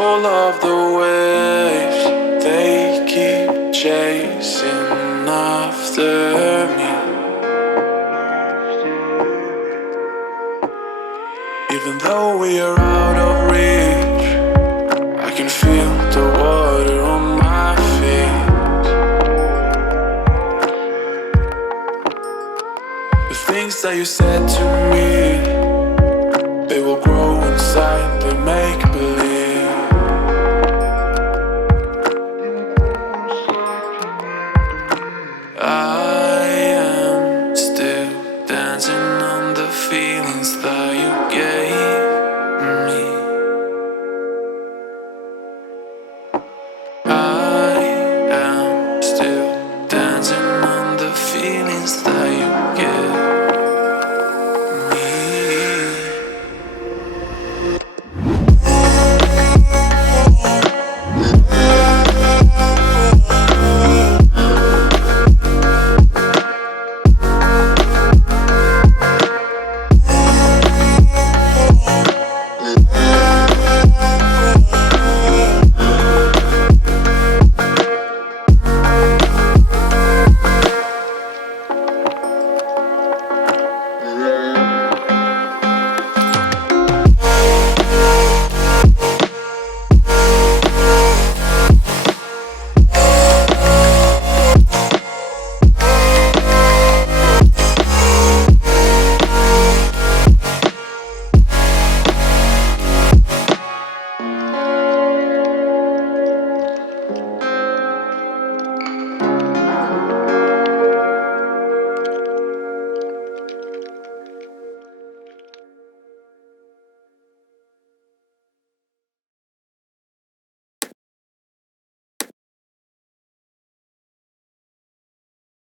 control of the waves. They keep chasing after me. Even though we are out of reach, I can feel the water on my feet. The things that you said to me, they will grow inside, they make